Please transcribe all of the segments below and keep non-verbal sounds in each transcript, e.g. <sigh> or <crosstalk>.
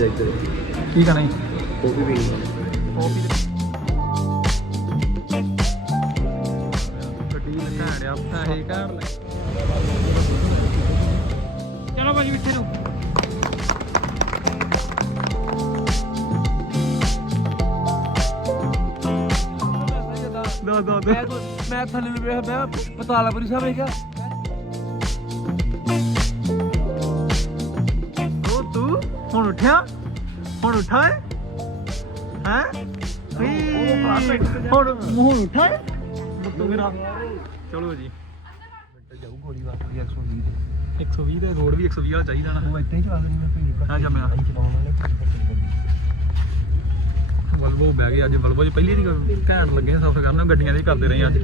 ਇੱਧਰ ਕੀ ਕਰਨਾ ਜੀ? ਕਾਫੀ ਪੀਣੀ ਕਾਫੀ ਗੱਡੀ ਲੈ ਚਲੋ ਭਾਜੀ ਨੂੰ। ਦੋ ਦੋ ਦੋ ਮੈਂ ਮੈਂ ਥੱਲੇ ਨੂੰ ਵੇਖ ਮੈਂ ਪਤਾਲਾਪੁਰੀ ਸਾਹਿਬ ਵੇਖਿਆ। ਉਹ ਹੁਣ ਉੱਠਿਆ ਹੁਣ ਉੱਠਾ ਹੈ ਹੈ ਹੁਣ ਮੂੰਹ ਉੱਠਾ ਹੈ ਤੂੰ ਮੇਰਾ ਚਲੋ ਜੀ ਜਾਊ ਗੋਲੀ ਵਾਪਰੀ 120 120 ਦੇ ਰੋਡ ਵੀ 120 ਵਾਲਾ ਚਾਹੀਦਾ ਨਾ ਉਹ ਇੱਥੇ ਹੀ ਚਲਾ ਦੇਣੀ ਮੈਂ ਭੀੜ ਹਾਂ ਜੰਮਿਆ ਅਸੀਂ ਚਲਾਉਣ ਵਾਲੇ ਵਲਵੋ ਬਹਿ ਗਏ ਅੱਜ ਵਲਵੋ 'ਚ ਪਹਿਲੀ ਦੀ ਘੈਂਟ ਲੱਗੇ ਸਫ਼ਰ ਕਰਨ ਗੱਡੀਆਂ ਦੇ ਕਰਦੇ ਰਹੇ ਅੱਜ।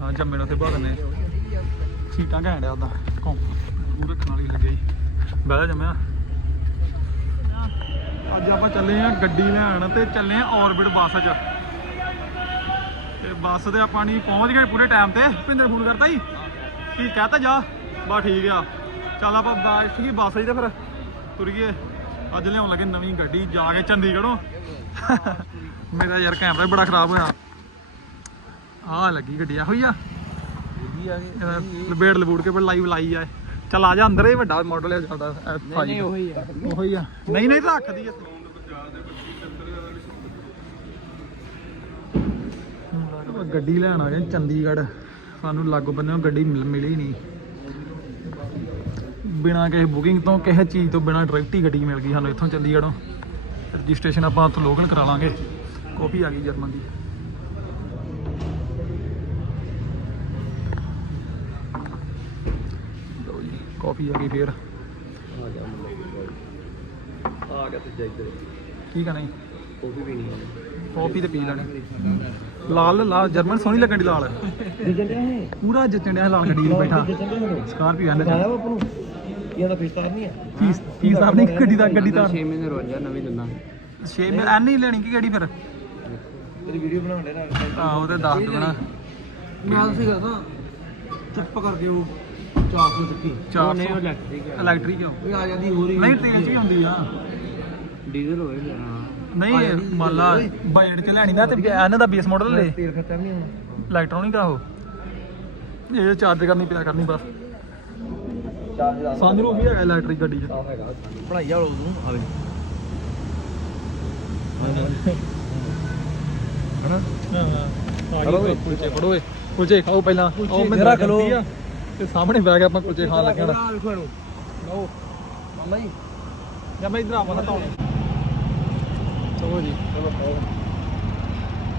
ਹਾਂ ਜੰਮੇ ਨੂੰ ਤੇ ਬਾਅਦ ਨੇ। ਸੀਟਾਂ ਘੈਂਟ ਆ ਉਹਦਾ ਕੌਂ ਪੂਰੇ ਰੱਖਣ ਵਾਲੀ ਲੱਗੇ ਜੀ। ਬਹਿ ਜਾ ਜੰਮਿਆ ਅੱਜ ਆਪਾਂ ਚੱਲੇ ਆ ਗੱਡੀ ਲੈਣ ਤੇ ਚੱਲੇ ਆ ਔਰਬਿਟ ਬੱਸ 'ਚ। ਤੇ ਬੱਸ ਤੇ ਆਪਾਂ ਨਹੀਂ ਪਹੁੰਚ ਗਏ ਪੂਰੇ ਟਾਈਮ ਤੇ। ਭਿੰਦਰ ਫੋਨ ਕਰਤਾ ਜੀ। ਕੀ ਕਹਤਾ ਜਾ? ਬਾ ਠੀਕ ਆ। ਚੱਲ ਆਪਾਂ ਬਾਸ਼ ਕੀ ਬੱਸ 'ਚ ਤੇ ਫਿਰ ਤੁਰੀਏ। ਅੱਜ ਲਿਆਉਣ ਲੱਗੇ ਨਵੀਂ ਗੱਡੀ ਜਾ ਕੇ ਚੰਡੀਗੜ੍ਹੋਂ। ਮੇਰਾ ਯਾਰ ਕੈਮਰਾ ਹੀ ਬੜਾ ਖਰਾਬ ਹੋਇਆ। ਆਹ ਲੱਗੀ ਗੱਡੀ ਆ ਹੋਈ ਆ। ਇਹ ਆ ਇਹਦਾ ਲਬੇੜ ਲਬੂੜ ਕੇ ਪਰ ਲਾਈਵ ਲਾਈ ਆ ਇਹ। ਚੱਲ ਆ ਜਾ ਅੰਦਰ ਇਹ ਵੱਡਾ ਮਾਡਲ ਹੈ ਚੱਲਦਾ F5 ਨਹੀਂ ਉਹੀ ਆ। ਉਹੀ ਆ। ਨਹੀਂ ਨਹੀਂ ਰੱਖਦੀ ਆ। ਆਪਾਂ ਗੱਡੀ ਲੈਣ ਆ ਗਏ ਚੰਡੀਗੜ੍ਹ। ਸਾਨੂੰ ਲਾਗੋ ਬੰਨਿਓ ਗੱਡੀ ਮਿਲ- ਮਿਲੀ ਨਹੀਂ। ਬਿਨਾ ਕਿਸੇ ਬੁਕਿੰਗ ਤੋਂ ਕਿਸੇ ਚੀਜ਼ ਤੋਂ ਬਿਨਾ ਡਾਇਰੈਕਟ ਹੀ ਗੱਡੀ ਮਿਲ ਗਈ ਸਾਨੂੰ ਇੱਥੋਂ ਚੰਡੀਗੜ੍ਹੋਂ। ਰਜਿਸਟ੍ਰੇਸ਼ਨ ਆਪਾਂ ਉੱਥੋਂ ਲੋਕਲ ਕਰਾ ਲਾਂਗੇ। ਕਾਪੀ ਆ ਗਈ ਜਰਮਨ ਦੀ। ਕਾਪੀ ਆ ਗਈ ਫੇਰ। ਆ ਗਿਆ ਆ ਗਿਆ ਤੀਜਾ ਇੱਧਰ। ਕੀ ਕਰਨਾ ਜੀ? ਕਾਫੀ ਪੀਣੀ ਕਾਪੀ ਤੇ ਪੀ ਲੈਣੀ। ਲਾਲ ਲਾਲ ਜਰਮਨ ਸੋਹਣੀ ਲੱਗਣ ਦੀ ਲਾਲ। ਪੂਰਾ ਜੱਚਣ ਡਿਆ ਲਾਲ ਗੱਡੀ 'ਚ ਬੈਠਾ। ਸਕਾਰਪੀਓ ਆਂਦਾ ਆਇਆ ਬਾਪੂ ਨੂੰ। ਇਹ ਤਾਂ ਫਿਸਤਾਰ ਨਹੀਂ ਆ। ਫੀਸ ਫੀਸ ਆਪਣੀ ਗੱਡੀ ਦਾ ਗੱਡੀ ਦਾ 6 ਮਹੀਨੇ ਰੋਜ਼ਾ ਨਵੀਂ ਦਿੰਦਾ 6 ਮੈਂ ਐਨ ਹੀ ਲੈਣੀ ਕਿ ਗੱਡੀ ਫਿਰ? ਤੇਰੀ ਵੀਡੀਓ ਬਣਾਉਣ ਦੇ ਨਾਲ। ਆਹ ਉਹਦੇ ਦੱਸ ਦੇਣਾ ਮੈਂ ਤਾਂ ਸੀਗਾ ਨਾ ਚੁੱਪ ਕਰਕੇ ਉਹ 400 ਚੱਕੀ। 400 ਨਹੀਂ ਉਹ ਇਲੈਕਟ੍ਰਿਕ ਆ। ਇਲੈਕਟ੍ਰਿਕ ਆ ਇਹ ਆ ਜਾਂਦੀ ਹੋਰ ਹੀ ਨਹੀਂ ਟ੍ਰੇਨ 'ਚ ਹੀ ਹੁੰਦੀ ਆ। ਡੀਜ਼ਲ ਹੋਏ ਲੈਣਾ ਨਹੀਂ ਮੰਨ ਲਾ ਬਜਟ 'ਚ ਲੈਣੀ ਨਾ ਤੇ ਇਹਨਾਂ ਦਾ ਬੇਸ ਮਾਡਲ ਲੈ। ਤੇਲ ਵੀ ਨਹੀਂ ਹੋਣਾ ਇਲੈਕਟ੍ਰੋਨਿਕ ਆ ਉਹ। ਇਹ ਚਾਰਜ ਕਰਨੀ ਪਿਆ ਕਰਨੀ ਬਸ। ਸਾਂਝਰੂ ਵੀ ਹੈਗਾ ਇਲੈਕਟ੍ਰਿਕ ਗੱਡੀ 'ਚ। ਆ ਹੈਗਾ। ਪੜਾਈ ਵਾਲੋ ਨੂੰ ਆਵੇ। ਹਣਾ ਚਲੋ ਕੁਲਚੇ ਫੜੋ ਏ ਕੁਲਚੇ ਖਾਓ ਪਹਿਲਾਂ। ਉਹ ਮੈਂ ਰੱਖ ਲਓ। ਆ ਤੇ ਸਾਹਮਣੇ ਬੈ ਕੇ ਆਪਾਂ ਕੁਲਚੇ ਖਾਣ ਲੱਗੇ ਹਾਂ ਵੇਖੋ ਇਹਨੂੰ। ਲਓ ਮਾਮਾ ਜੀ। ਜਾਂ ਮੈਂ ਇਧਰ ਆਵਾਂ ਨਾ ਤਾਂ ਚਲੋ ਜੀ। ਚਲੋ ਖਾਓ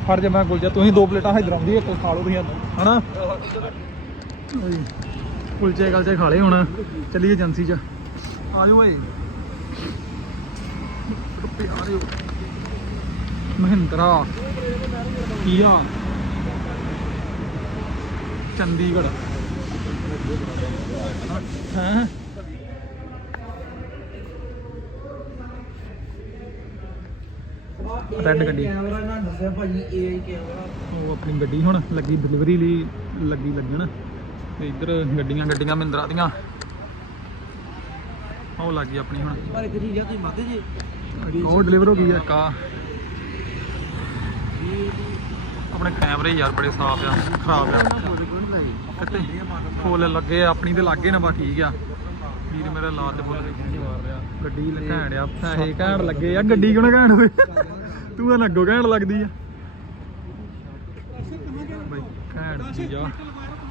ਫੜ ਜਾ ਮੈਂ ਕੁਲਚਾ ਤੁਸੀਂ ਦੋ ਪਲੇਟਾਂ ਇਧਰ ਆਉਂਦੀ ਇੱਕ ਖਾ ਲਓ ਤੁਸੀਂ ਹਨਾ? ਚਲੋ ਜੀ ਕੁਲਚੇ ਗਲਚੇ ਖਾ ਲਏ ਹੁਣ। ਚੱਲੀਏ ਏਜੰਸੀ 'ਚ। ਆ ਜਾਓ ਓਏ ਪਿਆਰੇ ਹੋ। ਮਹਿੰਦਰਾ ਕੀਆ। ਚੰਡੀਗੜ੍ਹ। ਹਾਂ। ਰੈੱਡ ਗੱਡੀ। ਕੈਮਰਾ ਨਾ ਦੱਸਿਆ ਭਾਜੀ ਇਹ ਕੈਮਰਾ। ਉਹ ਆਪਣੀ ਗੱਡੀ ਹੁਣ ਲੱਗੀ ਡਿਲੀਵਰੀ ਲਈ ਲੱਗੀ ਲੱਗਣ ਤੇ ਇੱਧਰ ਗੱਡੀਆਂ ਗੱਡੀਆਂ ਮਹਿੰਦਰਾ ਦੀਆਂ। ਉਹ ਲੱਗੀ ਆਪਣੀ ਹੁਣ। ਪਰ ਇੱਕ ਚੀਜ਼ ਆ ਤੁਸੀਂ ਮਾਤੇ ਜੀ। ਉਹ ਡਿਲੀਵਰ ਹੋ ਗਈ ਆ ਕਾ ਆਪਣੇ ਕੈਮਰੇ ਯਾਰ ਬੜੇ ਸਾਫ਼ ਆ ਖਰਾਬ ਆ। ਕਿਤੇ ਫੁੱਲ ਲੱਗੇ ਆ, ਆਪਣੀ ਤੇ ਲੱਗੇ ਨਾ ਬਾ ਠੀਕ ਆ। ਵੀਰ ਮੇਰਾ ਲਾ ਤੇ ਫੁੱਲ ਗੱਡੀ ਲਘਾਣ ਆ ਪੈਸੇ ਘੈਂਟ ਲੱਗੇ ਆ। ਗੱਡੀ ਕਿਉਂ ਨਾ ਘੈਂਟ ਹੋਵੇ ਤੂੰ ਤਾਂ ਅੱਗੋਂ ਘੈਂਟ ਲੱਗਦੀ ਆ। ਬਈ ਘੈਂਟ ਚੀਜ਼ ਆ।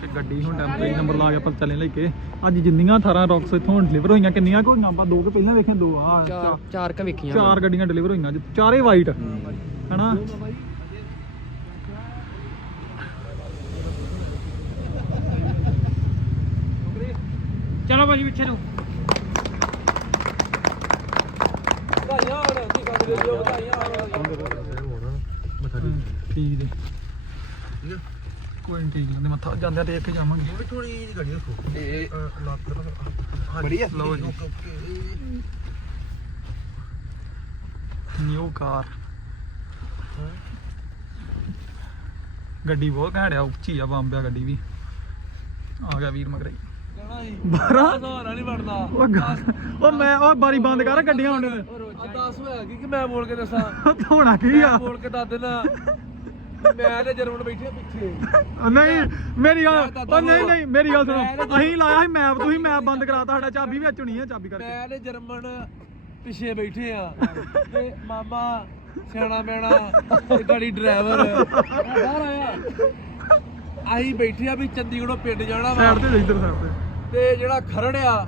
ਤੇ ਗੱਡੀ ਹੁਣ ਟੈਂਪਰੇਰੀ ਨੰਬਰ ਲਾ ਕੇ ਆਪਾਂ ਚੱਲੇ ਲੈ ਕੇ। ਅੱਜ ਜਿੰਨੀਆਂ 18 ਰੌਕਸ ਇੱਥੋਂ ਡਿਲੀਵਰ ਹੋਈਆਂ ਕਿੰਨੀਆਂ ਕੁ ਹੋਈਆਂ? ਆਪਾਂ ਦੋ ਕੇ ਪਹਿਲਾਂ ਵੇਖੀਆਂ ਦੋ ਆ। ਚਾਰ ਕ ਵੇਖੀਆਂ। ਚਾਰ ਗੱਡੀਆਂ ਡਿਲੀਵਰ ਹੋਈਆਂ ਅੱਜ ਚਾਰੇ ਵਾਈਟ ਹਨਾ? ਚਲੋ ਭਾਜੀ ਪਿੱਛੇ ਨੂੰ। ਵਧਾਈਆਂ ਹੋਣ ਦੇ ਠੀਕ ਕੋਈ ਨਹੀਂ ਠੀਕ ਹੈ ਮੱਥਾ ਕੇ ਜਾਵਾਂਗੇ। ਥੋੜੀ ਜਿਹੀ ਗੱਡੀ ਰੱਖੋ। ਇਹ ਲੱਤ ਬੜੀ ਆ। ਲਓ ਜੀ। New car. ਗੱਡੀ ਬਹੁਤ ਘੈਂਟ ਆ ਉੱਚੀ ਆ ਬੰਬ ਆ ਗੱਡੀ ਵੀ। ਆ ਗਿਆ ਵੀਰ ਮਗਰੇ ਕਹਿਣਾ ਜੀ ਬਾਰਾਂ? ਸਹਾਰਾ ਨਹੀਂ ਵੜਦਾ ਲਾ ਉਹ ਗੱਲ- ਉਹ ਮੈਂ ਉਹ ਬਾਰੀ ਬੰਦ ਕਰ ਗੱਡੀਆਂ ਆਉਂਦੇ ਨੇ ਆ ਦੱਸ ਹੋਇਆ ਕੀ ਕਿ ਮੈਂ ਬੋਲ ਕੇ ਦੱਸਾਂ? <laughs> ਉਹ ਹੋਣਾ ਕੀ ਆ? ਮੈਂ ਬੋਲ ਕੇ ਦੱਸ ਦੇਣਾ ਮੈਂ ਤੇ ਜਰਮਨ ਬੈਠੇ ਆ ਪਿੱਛੇ। ਉਹ ਨਹੀਂ ਮੇਰੀ ਗੱਲ ਮੈਂ ਤਾਂ ਉਹ ਨਹੀਂ ਨਹੀਂ ਮੇਰੀ ਗੱਲ ਮੈਂ ਸੁਣੋ ਤਾਂ- ਅਸੀਂ ਲਾਇਆ ਸੀ ਮੈਪ ਤੁਸੀਂ ਮੈਪ ਬੰਦ ਕਰਾਤਾ ਸਾਡਾ ਚਾਬੀ ਵਿੱਚ ਹੋਣੀ ਆ ਚਾਬੀ ਕਰਕੇ। ਮੈਂ ਤੇ ਜਰਮਨ ਪਿੱਛੇ ਬੈਠੇ ਆ। ਤੇ ਮਾਮਾ ਸਿਆਣਾ ਮੈਣਾ ਤੇ ਗਾੜੀ ਡਰਾਈਵਰ। ਬਾਹਰ ਆਇਆ। ਆਹੀ ਬੈਠੇ ਆ ਵੀ ਚੰਡੀਗੜ੍ਹੋਂ ਪਿੰਡ ਜਾਣਾ ਵਾ। ਸਾਈਡ ਤੇ ਇੱਧਰ ਸਾਈਡ ਤੇ। ਤੇ ਜਿਹੜਾ ਖਰੜ ਆ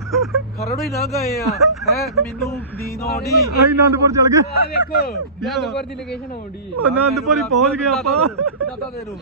ਖਰੜ ਹੀ ਨਾ ਗਏ ਆ। ਹੈ ਮੈਨੂੰ ਨੀਂਦ ਆਉਂਦੀ। ਅਸੀਂ ਆਨੰਦਪੁਰ ਚਲ ਗਏ। ਆ ਵੇਖੋ ਜਾਦੂਗਰ ਦੀ ਲੋਕੇਸ਼ਨ ਆਉਂਦੀ। ਆਨੰਦਪੁਰ ਹੀ ਪਹੁੰਚ ਗਏ ਆਪਾਂ। ਦਾਦਾ ਦੇ ਨੂੰ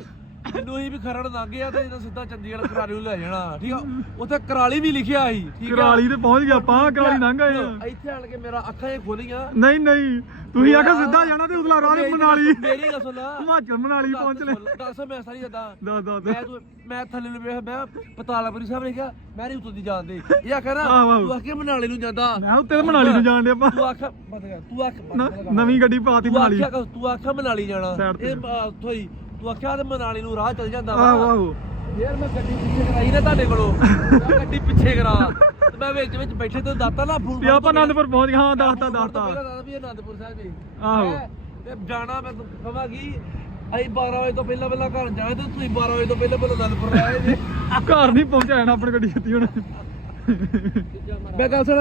ਮੈਨੂੰ ਹੀ ਵੀ ਖਰੜ ਲੰਘ ਗਿਆ ਤੇ ਜਦੋਂ ਸਿੱਧਾ ਚੰਡੀਗੜ੍ਹ ਕਰਾਲੀ ਨੂੰ ਲੈ ਜਾਣਾ। ਠੀਕ ਆ? ਉੱਥੇ ਕਰਾਲੀ ਵੀ ਲਿਖਿਆ ਸੀ ਠੀਕ ਆ? ਕਰਾਲੀ ਤੇ ਪਹੁੰਚ ਗਏ ਆਪਾਂ ਕਰਾਲੀ ਲੰਘ ਆਏ ਆ। ਇੱਥੇ ਆਣ ਕੇ ਮੇਰਾ ਅੱਖਾਂ ਹੀ ਖੁੱਲੀਆਂ। ਨਹੀਂ ਨਹੀਂ। ਤੁਸੀਂ ਆਖਿਆ ਸਿੱਧਾ ਜਾਣਾ ਤੇ ਉਤਲਾ ਰਾਹ ਮਨਾਲੀ। ਮੇਰੀ ਗੱਲ ਸੁਣ ਲਾ। ਹਿਮਾਚਲ ਮਨਾਲੀ ਪਹੁੰਚ ਲੈ। ਦੱਸ ਮੈਂ ਸਾਰੀ ਜਦਾਂ ਦੱਸ ਦੱਸ ਮੈਂ ਤੂੰ ਮੈਂ ਥੱਲੇ ਨੂੰ ਵੇਖ ਮੈਂ ਪਤਾਲਾਪੁਰੀ ਸਾਹਿਬ ਨੇ ਕਿਹਾ ਮੈਂ ਨਹੀਂ ਉਤੋਂ ਦੀ ਜਾਣਦੇ। ਇਹ ਆਖਿਆ ਨਾ ਆਹੋ, ਆਹੋ। ਤੂੰ ਆਖਿਆ ਮਨਾਲੀ ਨੂੰ ਜਾਂਦਾ। ਮੈਂ ਉੱਤੇ ਤਾਂ ਮਨਾਲੀ ਨੂੰ ਜਾਣ ਦੇ ਆਪਾਂ। ਤੂੰ ਆਖਿਆ ਬੰਦ ਕਰ ਤੂੰ ਆਖ ਨ- ਨਵੀਂ ਗੱਡੀ ਪਾਤੀ ਤੂੰ ਮਨਾਲੀ। ਆਖਿਆ ਤੂੰ ਆਖਿਆ ਮਨਾਲੀ ਜਾਣਾ। Side ਤੇ। ਇਹ ਅਹ, ਉੱਥੋਂ ਹੀ ਤੂੰ ਆਖਿਆ ਤੇ ਮਨਾਲੀ ਨੂੰ ਰਾਹ ਚੱਲ ਜਾਂਦਾ ਵਾ। ਆਹੋ। ਆਹੋ ਯਾਰ ਮੈਂ ਗੱਡੀ ਪਿੱਛੇ ਕਰਾਈ ਨਾ ਤੁਹਾਡੇ ਕੋਲੋਂ। ਮੈਂ ਗੱਡੀ ਪਿੱਛੇ ਕਰਾ। ਤੇ ਮੈਂ ਵਿੱਚ ਵਿੱਚ ਬੈਠੇ ਤੇ ਦਾਤਾ ਨਾ ਫੋਨ ਤੇ ਆਪਾਂ ਆਨੰਦਪੁਰ ਪਹੁੰਚ ਗਏ। ਹਾਂ ਦੱਸਤਾ ਦੱਸਤਾ ਪਹਿਲਾਂ ਦੱਸਦਾ ਵੀ ਇਹ ਆਨੰਦਪੁਰ ਸਾਹਿਬ ਜੀ ਆਹੋ। ਹੈਂ? ਤੇ ਜਾਣਾ ਮੈਂ ਕਹਾਂਗੀ ਅਸੀਂ 12 ਵਜੇ ਤੋਂ ਪਹਿਲਾਂ ਪਹਿਲਾਂ ਘਰ ਜਾਣਾ ਤੇ ਤੁਸੀਂ 12 ਵਜੇ ਤੋਂ ਪਹਿਲਾਂ ਪਹਿਲਾਂ ਆਨੰਦਪੁਰ ਆਏ ਜੇ। ਘਰ ਨਹੀਂ ਪਹੁੰਚਾਇਆ ਨਾ ਆਪਣੀ ਗੱਡੀ ਛੇਤੀ ਹੁਣ ਮੈਂ ਗੱਲ ਸੁਣ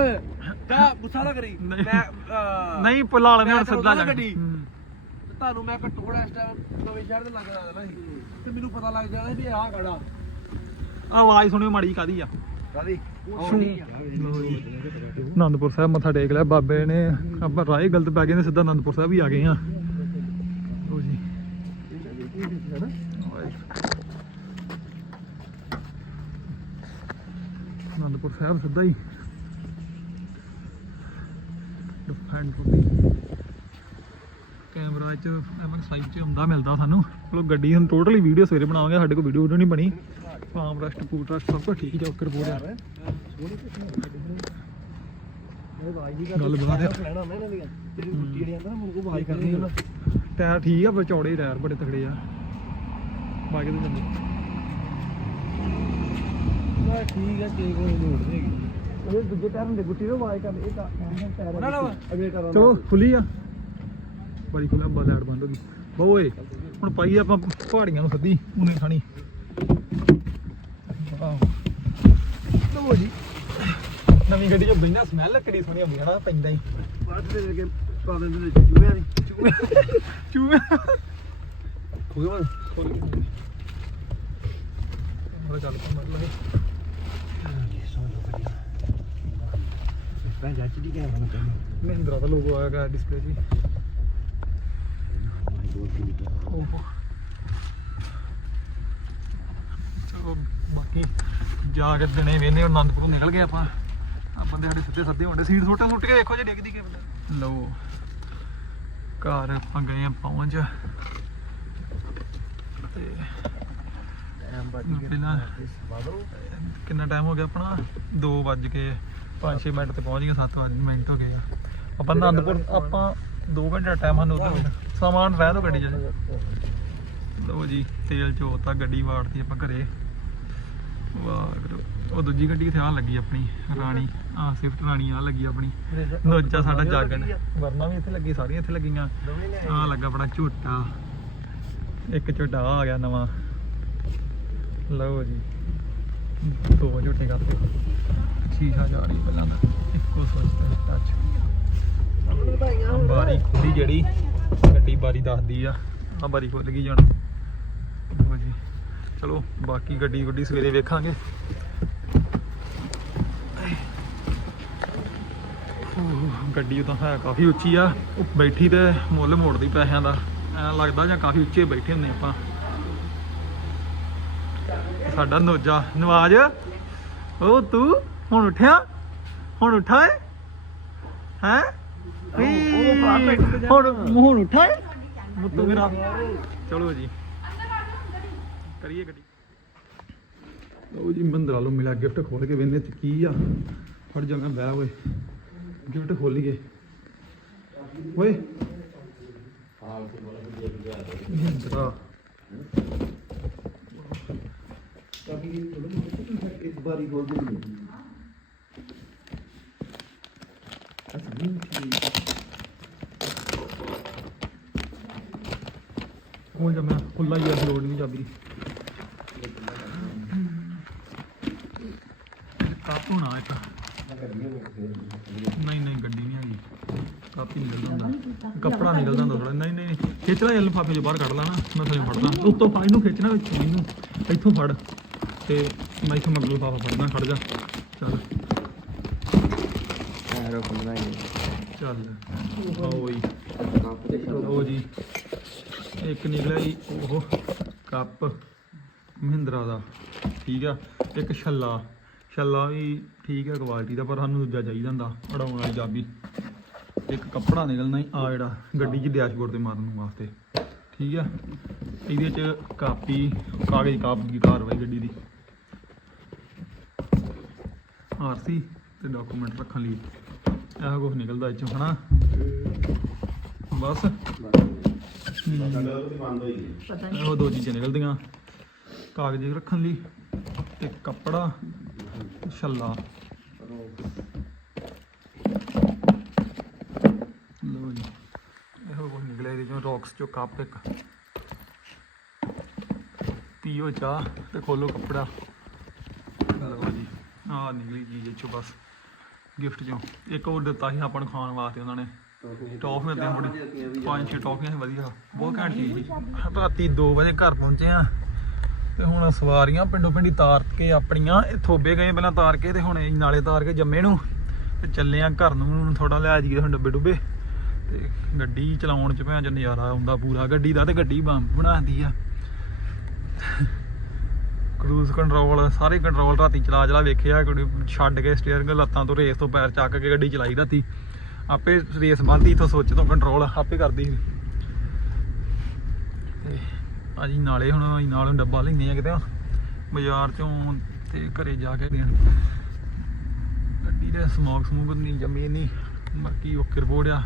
ਜਾ ਗੁੱਸਾ ਨਾ ਕਰੀ। ਮੈਂ ਅਹ, ਨਹੀਂ ਪੁਲਾ ਲੈਣੇ ਹੁਣ ਮੈਂ ਸਿੱਧਾ ਗੱਡੀ। ਤੁਹਾਨੂੰ ਮੈਂ ਘੱਟੋ ਘੱਟ ਇਸ ਟਾਈਮ ਨਵੇਂ ਸ਼ਹਿਰ ਦੇ ਲੱਗ ਜਾਣਾ ਸੀ। ਤੇ ਮੈਨੂੰ ਪਤਾ ਲੱਗ ਜਾਣਾ ਵੀ ਆਹ ਗੜਾ। ਆਵਾਜ਼ ਸੁਣਿਓ ਮਾੜੀ ਕਾਦੀ ਆ? ਕਾਦੀ ਆਨੰਦਪੁਰ ਸਾਹਿਬ ਮੱਥਾ ਟੇਕ ਲਿਆ। ਬਾਬੇ ਨੇ ਆਪਾਂ ਰਾਹ ਗਲਤ ਪੈ ਗਏ ਨੇ ਸਿੱਧਾ ਆਨੰਦਪੁਰ ਸਾਹਿਬ ਹੀ ਆ ਗਏ ਆ। ਜੀ। ਆਨੰਦਪੁਰ ਸਾਹਿਬ ਸਿੱਧਾ ਹੀ। ਡਿਫੈਂਡ ਟੂ ਕੈਮਰਾ ਚ ਐਮਨ ਸਾਈਜ਼ ਚ ਹੁੰਦਾ ਮਿਲਦਾ ਸਾਨੂੰ। ਚਲੋ ਗੱਡੀ ਹੁਣ ਟੋਟਲੀ ਵੀਡੀਓ ਸਵੇਰੇ ਬਣਾਵਾਂਗੇ ਸਾਡੇ ਕੋਲ ਵੀਡੀਓ ਵੀਡੀਓ ਨਹੀਂ ਬਣੀ। ਫਾਰਮ ਰੈਸਟ ਪੂਟ ਰੈਸਟ ਸਭ ਕੁਝ ਠੀਕ ਜਾ ਆ ਗੱਲ ਬਾਤ ਹੈ। ਟਾਇਰ ਠੀਕ ਆ ਪਰ ਚੌੜੇ ਟਾਇਰ ਬੜੇ ਤਕੜੇ ਆ। ਬਾਕੀ ਤਾਂ ਚੱਲੇ। ਮੈਂ ਠੀਕ ਹੈ ਕੇ ਕੋਈ ਲੋੜ ਨਹੀਂ ਹੈਗੀ। ਉਹ ਦੂਜੇ ਟਾਇਰ ਹੁੰਦੇ ਗੁੱਟੀ ਨੂੰ ਆਵਾਜ਼ ਕਰਦੇ ਇਹ ਤਾਂ ਟਾਇਰ ਨਾ ਨਾ ਅਗਲੇ ਟਾਇਰ ਚਲੋ ਖੁੱਲੀ ਆ। ਬੜੀ ਖੁੱਲਾ ਬਾ ਲਾਈਟ ਬੰਦ ਹੋ ਗਈ। ਬੋਏ ਹੁਣ ਪਾਈ ਆਪਾਂ ਪਹਾੜੀਆਂ ਨੂੰ ਸੱਦੀ ਉਹਨੇ ਖਾਣੀ। ਲੋ ਜੀ। ਨਵੀਂ ਗੱਡੀ 'ਚ ਬੈਠਾ ਸਮੈਲ ਕਿਹੜੀ ਸੋਹਣੀ ਆਉਂਦੀ ਹੈ ਨਾ ਪੈਂਦਾ ਹੀ। ਬਾਅਦ ਦੇ ਕੇ ਪਾ ਦਿੰਦੇ ਨੇ ਚੂਹਿਆਂ ਦੀ ਚੂਹੇ ਹੋ ਗਿਆ ਮੇਰਾ ਚੱਲ ਪਾ ਮਰ ਲਗੇ ਮੈਂ ਜੱਜ ਦੀ ਕਹਿ ਮਹਿੰਦਰਾ ਦਾ ਲੋਗੋ ਆਏਗਾ ਡਿਸਪਲੇ 'ਤੇ ਓਹੋ ਚਲੋ ਬਾਕੀ ਜਾ ਕੇ ਦਿਨੇ ਵੇਨੇ ਆਨੰਦਪੁਰ ਨਿਕਲ ਗਏ ਆਪਾਂ। ਆ ਬੰਦੇ ਸਾਡੇ ਸਿੱਧੇ ਸੱਦੇ ਹੁੰਦੇ ਸੀਟ ਸੋਟਾ ਸੁੱਟ ਕੇ ਦੇਖੋ ਜੇ ਡਿੱਗਦੀ ਕਿ ਬੰਦੇ ਲਓ ਘਰ ਆਪਾਂ ਗਏ ਆ ਪਹੁੰਚ। ਤੇ ਪਹਿਲਾਂ ਕਿੰਨਾ ਟਾਈਮ ਹੋ ਗਿਆ ਆਪਣਾ? 2 ਵੱਜ ਕੇ 5-6 ਮਿੰਟ ਤੇ ਪਹੁੰਚ ਗਏ 7 ਵੱਜ ਮਿੰਟ ਹੋ ਗਏ ਆ। ਆਪਾਂ ਆਨੰਦਪੁਰ ਆਪਾਂ 2 ਘੰਟੇ ਦਾ ਟਾਈਮ ਸਾਨੂੰ ਉੱਧਰ ਸਮਾਨ ਰਹਿ ਦੋ ਗੱਡੀ 'ਚ। ਲਓ ਜੀ ਤੇਲ ਚੋਤਾ ਗੱਡੀ ਵਾੜਤੀ ਆਪਾਂ ਘਰੇ। ਵਾਹ ਉਹ ਦੂਜੀ ਗੱਡੀ ਕਿੱਥੇ ਆ ਲੱਗੀ ਆਪਣੀ? ਰਾਣੀ। ਆ ਸਿਫਟ ਰਾਣੀ ਆ ਲੱਗੀ ਆਪਣੀ। ਨੋਜਾ ਸਾਡਾ ਜਾਗਣ। ਵਰਨਾ ਵੀ ਇੱਥੇ ਲੱਗੀ ਸਾਰੀਆਂ ਇੱਥੇ ਲੱਗੀਆਂ। ਆ ਲੱਗਾ ਬੜਾ ਝੋਟਾ। ਇੱਕ ਝੋਟਾ ਆ ਗਿਆ ਨਵਾਂ। ਲਓ ਜੀ। ਦੋ ਝੋਟੇ ਕਰਤੇ। ਸ਼ੀਸ਼ਾ ਜਾ ਰਹੀ ਪਹਿਲਾਂ ਇੱਕੋ ਸੋਚ ਟੱਚ ਬਾਰੀ ਖੁੱਲੀ ਜਿਹੜੀ। ਗੱਡੀ ਬਾਰੀ ਦੱਸਦੀ ਆ। ਆ ਬਾਰੀ ਖੁੱਲ ਗਈ ਜਾਣ ਜੀ। ਚਲੋ, ਬਾਕੀ ਗੱਡੀ ਗੁੱਡੀ ਸਵੇਰੇ ਵੇਖਾਂਗੇ। ਗੱਡੀ ਤਾਂ ਹੈ ਕਾਫੀ ਉੱਚੀ ਆ। ਬੈਠੀ ਤੇ ਮੁੱਲ ਮੋੜਦੀ ਪੈਸਿਆਂ ਦਾ। ਐਂ ਲੱਗਦਾ ਜਾਂ ਕਾਫੀ ਉੱਚੇ ਬੈਠੇ ਹੁੰਦੇ ਆਪਾਂ। ਸਾਡਾ ਨੋਜਾ। ਨਵਾਜ, ਉਹ ਤੂੰ ਹੁਣ ਉੱਠਿਆ? ਹੁਣ ਉੱਠਾ ਏ? ਹੈ? ਹੁਣ ਹੁਣ ਉੱਠਾ। ਏ ਮੁੱਤੂ ਮੇਰਾ। ਚਲੋ ਜੀ। ਕਰੀਏ ਗੱਡੀ। ਲਓ ਜੀ ਮੰਦਰਾ ਲੋ ਮਿਲਿਆ ਗਿਫਟ ਖੋਲ ਕੇ ਵੇਨੇ ਤੇ ਕੀ ਆ। ਫੜ ਜਾ ਮੈਂ ਬਹਿ ਓਏ। ਗਿਫਟ ਖੋਲੀਏ। ਓਏ। ਮੰਦਰਾ। ਇੱਕ ਵਾਰੀ ਖੋਲ ਦੇ ਉਹ ਜਮਾ ਖੁੱਲਾ ਹੀ ਆ ਲੋਡ ਨਹੀਂ ਚਾਬੀ। ਕਾਪ ਹੋਣਾ ਇੱਕ ਨਹੀਂ ਨਹੀਂ, ਗੱਡੀ ਨਹੀਂ ਹੈਗੀ। ਕਾਪੀ ਨਿਕਲਦਾ ਹੁੰਦਾ ਕੱਪੜਾ ਨਿਕਲਦਾ ਹੁੰਦਾ ਥੋੜਾ ਨਹੀਂ ਨਹੀਂ ਖਿੱਚ ਲੈ ਇਹਨੂੰ ਚ ਬਾਹਰ ਕੱਢ ਲੈਣਾ। ਮੈਂ ਥੱਲੇ ਫੜਦਾ। ਉੱਤੋਂ ਫੜ, ਇਹਨੂੰ ਖਿੱਚਣਾ ਵਿੱਚ ਇਹਨੂੰ ਇੱਥੋਂ ਫੜ। ਤੇ ਮੈਂ ਇੱਥੋਂ ਮਗਲ ਲਿਫਾਫਾ ਫੜਨਾ, ਖੜ ਜਾ। ਚੱਲ। ਐਰੋ ਖੁੱਲਣਾ ਚੱਲ। ਆਓ ਜੀ ਜੀ। ਇੱਕ ਨਿਕਲਿਆ ਜੀ ਉਹ ਕੱਪ ਮਹਿੰਦਰਾ ਦਾ, ਠੀਕ ਆ? ਇੱਕ ਛੱਲਾ ਛੱਲਾ ਵੀ ਠੀਕ ਹੈ ਕੁਆਲਿਟੀ ਦਾ, ਪਰ ਸਾਨੂੰ ਦੂਜਾ ਚਾਹੀਦਾ ਹੁੰਦਾ ਅੜਾਉਣ ਵਾਲੀ ਚਾਬੀ। ਇੱਕ ਕੱਪੜਾ ਨਿਕਲਣਾ ਆ ਜਿਹੜਾ ਗੱਡੀ 'ਚ ਡੈਸ਼ਬੋਰਡ ਤੇ ਮਾਰਨ ਵਾਸਤੇ, ਠੀਕ ਆ? ਇਹਦੇ 'ਚ ਕਾਪੀ, ਕਾਗਜ਼ ਕਾਪ ਦੀ ਕਾਰਵਾਈ ਗੱਡੀ ਦੀ। ਆਰਸੀ ਤੇ ਡਾਕੂਮੈਂਟ ਰੱਖਣ ਲਈ। ਇਹ ਕੁਝ ਨਿਕਲਦਾ ਇਹ 'ਚੋਂ ਹਨਾ? ਬਸ। ਉਹ ਦੋ ਚੀਜ਼ਾਂ ਨਿਕਲਦੀਆਂ। ਕਾਗਜ਼ ਰੱਖਣ ਲਈ ਤੇ ਕੱਪੜਾ ਤੇ ਛੱਲਾ। ਲਓ ਜੀ, ਇਹੋ ਕੁਝ ਨਿਕਲਿਆ ਇਹਦੇ ਚੋਂ ਰੌਕਸ ਚੋਂ ਕੱਪ ਇੱਕ। ਪੀਓ ਚਾਹ ਤੇ ਖੋਲੋ ਕੱਪੜਾ। ਲਓ ਜੀ, ਆਹ ਨਿਕਲੀ ਚੀਜ਼ ਇੱਥੋਂ ਬਸ ਗਿਫਟ ਚੋਂ। ਇੱਕ ਹੋਰ ਦਿੱਤਾ ਸੀ ਆਪਾਂ ਨੂੰ ਖਾਣ ਵਾਸਤੇ ਉਹਨਾਂ ਨੇ। ਟੌਫੀਆਂ ਤੇ ਬੜੀ ਪੰਜ ਛੇ ਟੌਫੀਆਂ ਸੀ ਵਧੀਆ। ਬਹੁਤ ਘੈਂਟ ਚੀਜ਼ ਸੀ। ਰਾਤੀ 2 ਵਜੇ ਘਰ ਪਹੁੰਚੇ ਆ। ਤੇ ਹੁਣ ਸਵਾਰੀਆਂ ਪਿੰਡੋਂ ਪਿੰਡੀ ਤਾਰ ਕੇ ਆਪਣੀਆਂ ਥੋਬੇ ਗਏ ਪਹਿਲਾਂ ਤਾਰ ਕੇ ਤੇ ਹੁਣ ਇਹ ਨਾਲੇ ਤਾਰ ਕੇ ਜੰਮੇ ਨੂੰ। ਤੇ ਚੱਲੇ ਆ ਘਰ ਨੂੰ ਥੋੜਾ ਲੈ ਜਾਈਏ ਹੁਣ ਡੱਬੇ ਡੁੱਬੇ ਤੇ ਗੱਡੀ ਚਲਾਉਣ ਚ ਭੈਣ ਚ ਨਜ਼ਾਰਾ ਆਉਂਦਾ ਪੂਰਾ। ਗੱਡੀ ਦਾ ਤੇ ਗੱਡੀ ਬੰਬ ਬਣਾਉਂਦੀ ਆ। ਕਰੂਜ਼ ਕੰਟਰੋਲ ਸਾਰੇ ਕੰਟਰੋਲ ਰਾਤੀ ਚਲਾ ਚਲਾ ਵੇਖਿਆ ਛੱਡ ਕੇ ਸਟੀਅਰਿੰਗ ਲੱਤਾਂ ਤੋਂ ਰੇਸ ਤੋਂ ਪੈਰ ਚੱਕ ਕੇ ਗੱਡੀ ਚਲਾਈ ਰਾਤੀ। ਆਪੇ ਰੇਸ ਬੰਦੀ ਇਥੋਂ ਸੋਚ ਤੋਂ ਕੰਟਰੋਲ ਆਪੇ ਕਰਦੀ ਸੀ। ਤੇ ਭਾਜੀ ਨਾਲੇ ਹੁਣ ਅਸੀਂ ਨਾਲ ਡੱਬਾ ਲੈਂਦੇ ਆ ਕਿਤੇ। ਬਾਜ਼ਾਰ ਚੋਂ ਤੇ ਘਰੇ ਜਾ ਕੇ ਦੇਣ। ਗੱਡੀ ਦੇ ਸਮੋਕ ਸਮੂਕ ਨਹੀਂ, ਜੰਮੀ ਨਹੀਂ। ਬਾਕੀ ਓਕੇ ਰਿਪੋਰਟ ਆ।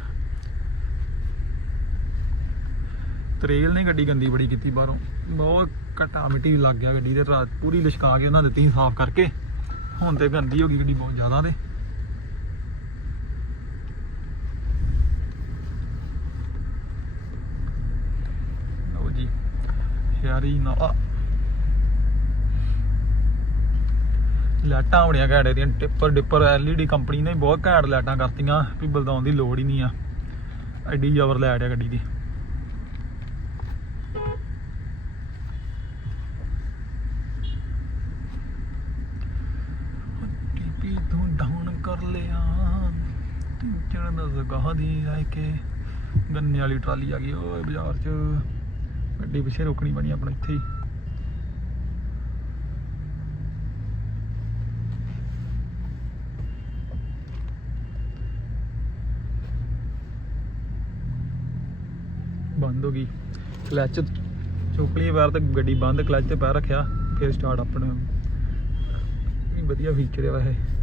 ਤਰੇਲ ਨੇ ਗੱਡੀ ਗੰਦੀ ਬੜੀ ਕੀਤੀ ਬਾਹਰੋਂ। ਬਹੁਤ ਘਟਾ ਮਿੱਟੀ ਲੱਗ ਗਿਆ ਗੱਡੀ ਦੇ ਰਾਤ ਪੂਰੀ ਲਿਸ਼ਕਾ ਕੇ ਉਹਨਾਂ ਦਿੱਤੀ ਸਾਫ਼ ਕਰਕੇ। ਹੁਣ ਤੇ ਗੰਦੀ ਹੋ ਗਈ ਗੱਡੀ ਬਹੁਤ ਜ਼ਿਆਦਾ ਤੇ ਲਓ ਜੀ ਯਾਰੀ ਨਾ ਲਾਈਟਾਂ ਬੜੀਆਂ ਘੈਂਟ ਦੀਆਂ ਟਿੱਪਰ ਡਿੱਪਰ LED ਕੰਪਨੀ ਨੇ ਬਹੁਤ ਘੈਂਟ ਲਾਈਟਾਂ ਕਰਤੀਆਂ ਵੀ ਬਲਦਾਉਣ ਦੀ ਲੋੜ ਹੀ ਨਹੀਂ ਆ ਐਡੀ ਜ਼ਬਰ ਲਾਈਟ ਆ ਗੱਡੀ ਦੀ ਟੀਪੀ ਤੋਂ ਡਾਊਨ ਕਰ ਲਿਆ ਟਿੰਚਣ ਦਾ ਜ਼ਗਾਹ ਦੀ ਆਏ ਕੇ ਗੰਨੇ ਵਾਲੀ ਟਰਾਲੀ ਆ ਗਈ ਓਏ ਬਾਜ਼ਾਰ 'ਚ ਗੱਡੀ ਪਿੱਛੇ ਰੋਕਣੀ ਬਣੀ ਆਪਣਾ ਇੱਥੇ ਹੀ। ਬੰਦ ਹੋ ਗਈ। ਕਲੱਚ ਚੁੱਕ ਲਈ ਵਾਰ ਤੇ ਗੱਡੀ ਬੰਦ, ਕਲੱਚ ਤੇ ਪੈਰ ਰੱਖਿਆ, ਫਿਰ ਸਟਾਰਟ ਆਪਣਾ। ਵੀ ਵਧੀਆ ਫੀਚਰ ਆ ਵੈਸੇ।